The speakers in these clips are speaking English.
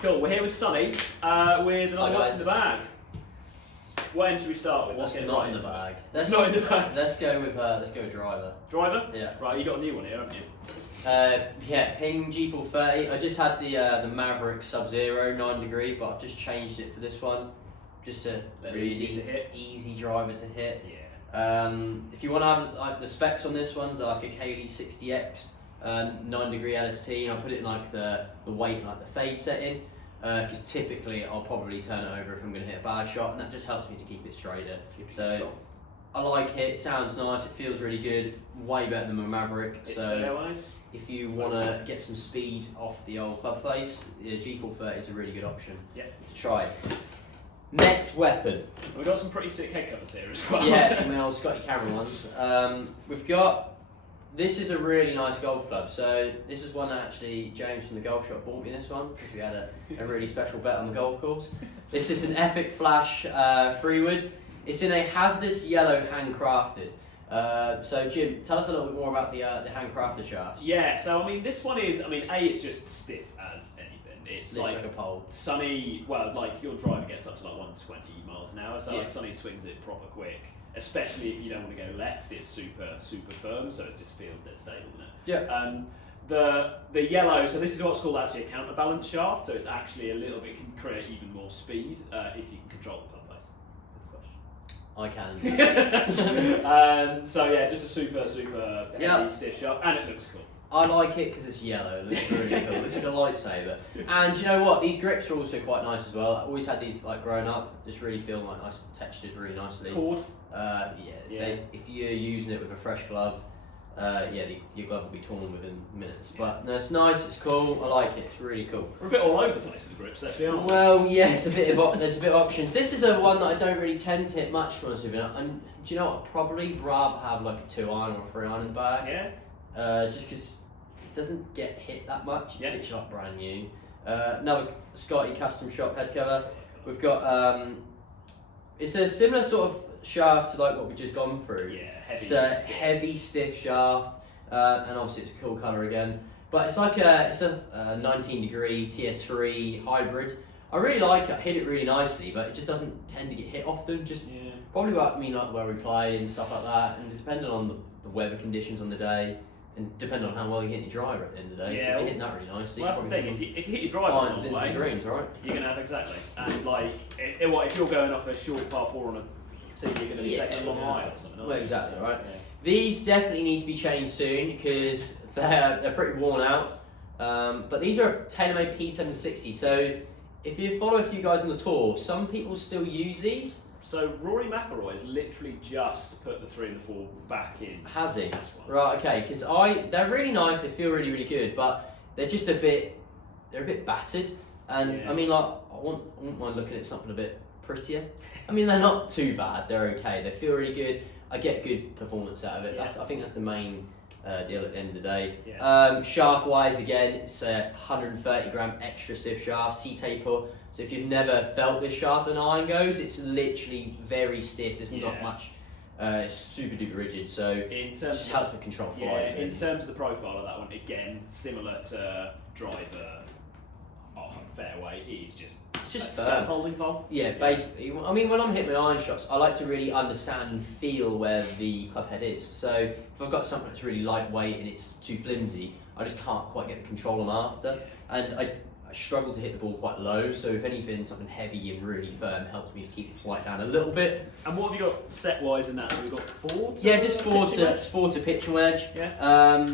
Cool, we're here with Sonny with another What's in the Bag. What end should we start with? What's not in the bag? What's not in the bag? Let's go with driver. Driver? Yeah. Right, you got a new one here, haven't you? Yeah, Ping G430. I just had the Maverick Sub-Zero 9 degree, but I've just changed it for this one. Just a really easy driver to hit. Yeah. If you want to have like the specs on this one's like a Kaylee 60X 9 degree LST, and I put it in like the weight and like the fade setting. Because typically I'll probably turn it over if I'm going to hit a bad shot, and that just helps me to keep it straighter. So I like it, sounds nice, it feels really good, way better than my Maverick. It's so Fairways. If you want to get some speed off the old club face, the G430 is a really good option to try. Next weapon. We've got some pretty sick head covers here as well. Yeah, the old Scotty Cameron ones. We've got, this is a really nice golf club. So this is one that actually James from the golf shop bought me this one because we had a really special bet on the golf course. This is an Epic Flash Freewood. It's in a hazardous yellow handcrafted. So Jim, tell us a little bit more about the handcrafted shafts. Yeah, so I mean this one is, it's just stiff as anything. It's like a pole. Sonny, well, like your driver gets up to like 120 miles an hour, so yeah. like Sonny swings it proper quick. Especially if you don't want to go left, it's super firm, so it just feels dead stable, doesn't it? Yeah. The yellow, so this is what's called actually a counterbalance shaft, so it's actually a little bit, can create even more speed if you can control the club face. I can. So yeah, just a super heavy, stiff shaft, and it looks cool. I like it because it's yellow, it looks really cool. It's like a lightsaber. And you know what? These grips are also quite nice as well. I always had these like growing up, just really feel like nice textures really nicely. Cord? Yeah. If you're using it with a fresh glove, your glove will be torn within minutes. But no, it's nice, it's cool, I like it, it's really cool. We're a bit all over the place with the grips actually, aren't we? Well, yeah, there's a bit of options. This is a one that I don't really tend to hit much, to be honest with you. And do you know what? I'd probably rather have like a 2-iron or a 3-iron in the bag. Yeah. Just because it doesn't get hit that much. It's literally like brand new. Another Scotty custom shop head cover. We've got it's a similar sort of shaft to like what we've just gone through. Yeah, it's a heavy, stiff shaft, and obviously it's a cool colour again. But it's like a 19 degree TS3 hybrid. I really like it. I hit it really nicely, but it just doesn't tend to get hit often. Probably like where we play and stuff like that, and depending on the weather conditions on the day. And depending on how well you hit your driver at the end of the day, so if you're hitting that really nicely, well, that's the thing. If you hit your driver irons into the greens, right? You're gonna have exactly. And like, if you're going off a short par 4 on a tee, you're gonna be taking a long line or something. Well, exactly, right. Yeah. These definitely need to be changed soon because they're pretty worn out. But these are TaylorMade P760. So if you follow a few guys on the tour, some people still use these. So Rory McIlroy has literally just put the 3 and the 4 back in. Has he? Right, okay. Because they're really nice. They feel really good, but they're just a bit battered. And I mean, like, I wouldn't mind looking at something a bit prettier. I mean, they're not too bad. They're okay. They feel really good. I get good performance out of it. I think that's the main deal at the end of the day. Yeah. Shaft wise, again, it's a 130 gram extra stiff shaft, C-taper. So if you've never felt this shaft an iron goes, it's literally very stiff. There's not much. It's super duper rigid. So it just helps with control flight. Yeah. In terms of the profile of that one, again, similar to driver. Fairway is just a holding pole. Yeah, basically. I mean, when I'm hitting my iron shots, I like to really understand and feel where the club head is. So if I've got something that's really lightweight and it's too flimsy, I just can't quite get the control I'm after. And I struggle to hit the ball quite low. So if anything, something heavy and really firm helps me to keep the flight down a little bit. And what have you got set wise in that? So we've got 4 to just 4 to pitch and wedge. Yeah.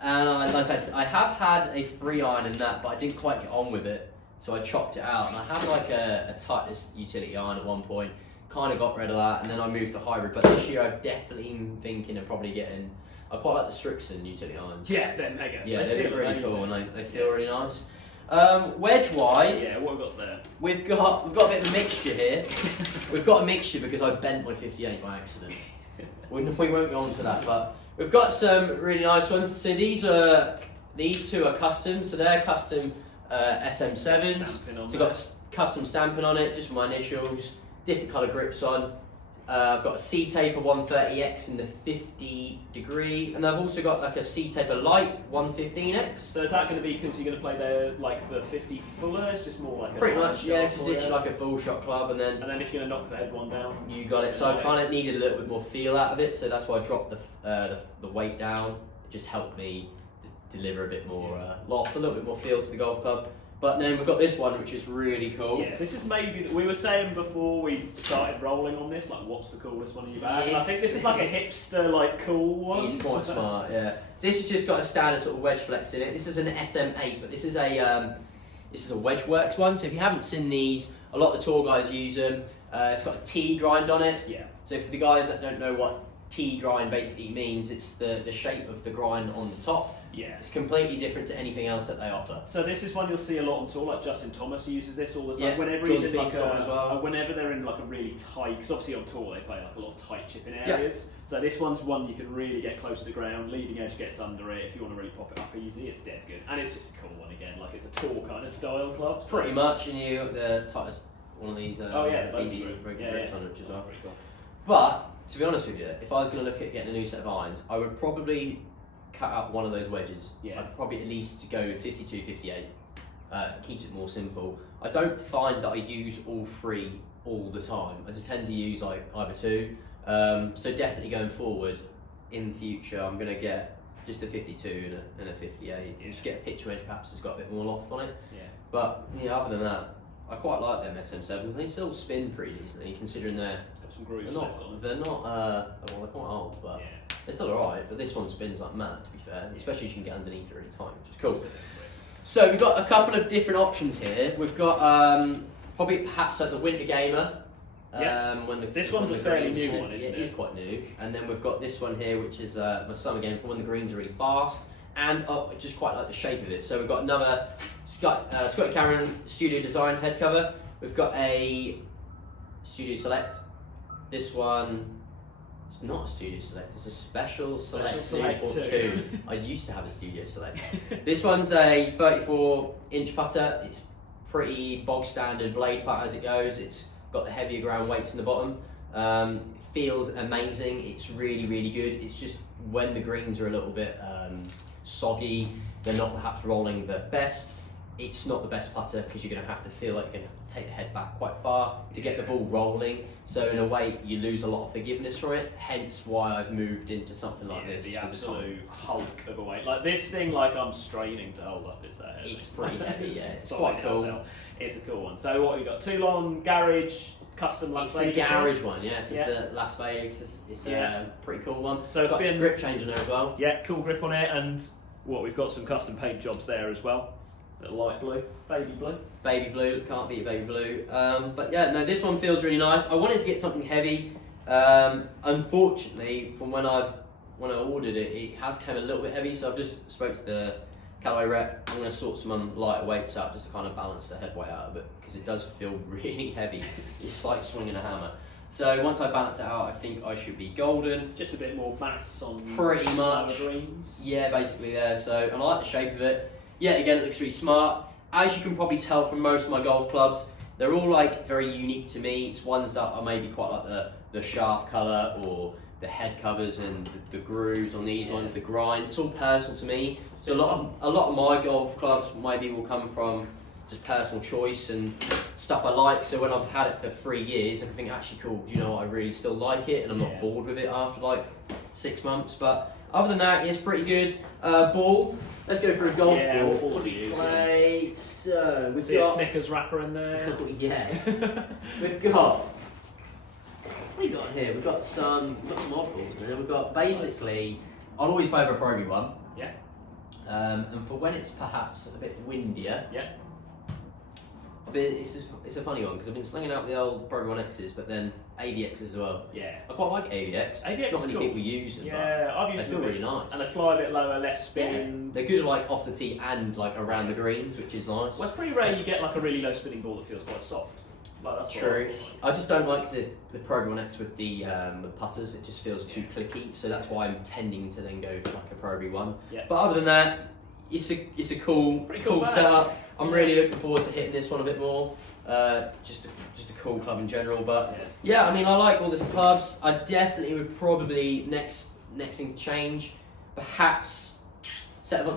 And I have had a 3-iron in that, but I didn't quite get on with it. So I chopped it out, and I had like a Titleist utility iron at one point, kind of got rid of that, and then I moved to hybrid. But this year I'm definitely thinking of probably getting, I quite like the Strixon utility irons. Yeah, they're mega. Yeah, they look really cool, and they feel really nice. Wedge wise, what have we got there? We've got a bit of a mixture here. We've got a mixture because I bent my 58 by accident. We won't go on to that, but we've got some really nice ones. So these two are custom, so they're custom SM7s. So we've got custom stamping on it, just my initials, different colour grips on. I've got a C-Taper 130X in the 50 degree, and I've also got like a C-Taper Light 115X. So is that going to be because you're going to play there like the 50 fuller? It's just more like a pretty much, yeah. This is literally like a full shot club, and then if you're going to knock the head one down, you got it. So I kind of needed a little bit more feel out of it, so that's why I dropped the weight down. It just helped me deliver a bit more loft, a little bit more feel to the golf club. But then we've got this one, which is really cool. Yeah, this is maybe, we were saying before we started rolling on this, like, what's the coolest one you've had? I think this is like a hipster, like, cool one. It's quite smart, yeah. So this has just got a standard sort of wedge flex in it. This is an SM8, but this is a wedge works one. So if you haven't seen these, a lot of the tour guys use them. It's got a T grind on it. Yeah. So for the guys that don't know what T grind basically means, it's the shape of the grind on the top. Yeah. It's completely different to anything else that they offer. So this is one you'll see a lot on tour, like Justin Thomas uses this all the time. Yeah, whenever he's in like as well. whenever they're in like a really tight, because obviously on tour they play like a lot of tight chipping areas. Yeah. So this one's one you can really get close to the ground, leading edge gets under it. If you want to really pop it up easy, it's dead good. And it's just a cool one again, like it's a tour kind of style club. So. Pretty much, and you got the tightest one of these BB grips on it, which is well. Pretty cool. But to be honest with you, if I was going to look at getting a new set of irons, I would probably cut out one of those wedges. Yeah. I'd probably at least go 52, 58. Keeps it more simple. I don't find that I use all three all the time. I just tend to use like either two. So definitely going forward in the future, I'm going to get just a 52 and a 58. Yeah. Just get a pitch wedge perhaps that's got a bit more loft on it. Yeah. But other than that, I quite like them SM7s, and they still spin pretty decently considering they're not they're quite old, but they're still alright. But this one spins like mad, to be fair, especially if you can get underneath it really tight, which is cool. So we've got a couple of different options here. We've got probably perhaps like the Winter Gamer. This one's a fairly new one, isn't it? It is quite new. And then we've got this one here, which is my summer game for when the greens are really fast. And I just quite like the shape of it. So we've got another Scotty Cameron Studio Design head cover. We've got a Studio Select. This one, it's not a Studio Select, it's a Special Select 2. I used to have a Studio Select. This one's a 34-inch putter. It's pretty bog standard blade putter as it goes. It's got the heavier ground weights in the bottom. It feels amazing. It's really, really good. It's just when the greens are a little bit soggy, they're not perhaps rolling the best. It's not the best putter because you're going to have to feel like you're going to have to take the head back quite far to get the ball rolling. So in a way, you lose a lot of forgiveness from it. Hence why I've moved into something like this. The absolute hulk of a weight. Like this thing, like I'm straining to hold up. Is that heavy? It's pretty heavy. Yeah, it's quite cool. It's a cool one. So what have we got? Toulon Garage Custom Las Vegas. It's a garage one. Yes, it's a Las Vegas. It's a pretty cool one. So it's got been grip change on there as well. Yeah, cool grip on it, and we've got some custom paint jobs there as well. Light blue, baby blue. Baby blue, can't beat baby blue. But yeah, no, this one feels really nice. I wanted to get something heavy. Unfortunately, from when I ordered it, it has come a little bit heavy. So I've just spoke to the Callaway rep. I'm going to sort some lighter weights out just to kind of balance the head weight out of it because it does feel really heavy. It's like swinging a hammer. So once I balance it out, I think I should be golden. Just a bit more mass on pretty much greens. Yeah, basically there. So and I like the shape of it. Yeah, again, it looks really smart. As you can probably tell from most of my golf clubs, they're all like very unique to me. It's ones that are maybe quite like the shaft colour or the head covers and the grooves on these ones, the grind. It's all personal to me. So a lot of my golf clubs maybe will come from just personal choice and stuff I like. So when I've had it for 3 years, I think actually cool. Do you know what? I really still like it, and I'm not bored with it after like 6 months. But other than that, it's pretty good. Ball. Let's go for a golf ball. What do we play? So we've got a Snickers wrapper in there. Yeah. We've got. What we got here? We've got some odd balls. We've got basically. I'll always play over a Pro V one. Yeah. And for when it's perhaps a bit windier. Yeah. It's a funny one because I've been slinging out the old Pro V1 X's, but then AVX as well. Yeah. I quite like AVX. Not many people use them, but I've used they feel really nice. And they fly a bit lower, less spin. Yeah. They're good like off the tee and like around the greens, which is nice. Well, it's pretty rare you get like a really low spinning ball that feels quite soft. Like that's true. I just don't like the Pro V1 X with the putters. It just feels too clicky, so that's why I'm tending to then go for like a Pro V1. Yeah. But other than that, it's a cool Pretty cool bag. setup. I'm really looking forward to hitting this one a bit more. Just a cool club in general, but yeah, I mean, I like all these clubs. I definitely would probably next thing to change, perhaps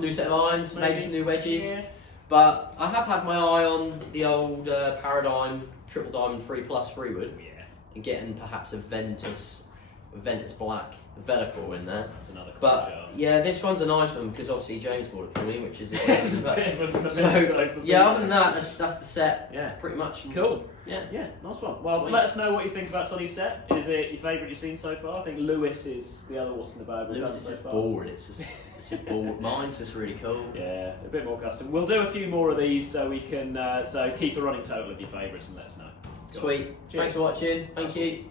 new set of irons, maybe some new wedges. Yeah. But I have had my eye on the old Paradigm Triple Diamond 3+ Freewood, and getting perhaps a Ventus Black Velicore in there. That's another cool But shaft. yeah, this one's a nice one because obviously James bought it for me, which is a It's a bit of a so for yeah. me. Other than that, that's the set. Yeah. Pretty much. Cool. Yeah. Yeah, nice one. Well, Sweet. let us know what you think about Sonny's set. Is it your favourite you've seen so far? I think Lewis is the other what's in the bag. we've Lewis done is so just far. boring. It's just boring. Mine's just really cool. Yeah, a bit more custom. We'll do a few more of these so we can so keep a running total of your favourites and let us know. Cool. Sweet. Cheers. Thanks for watching. Thank you.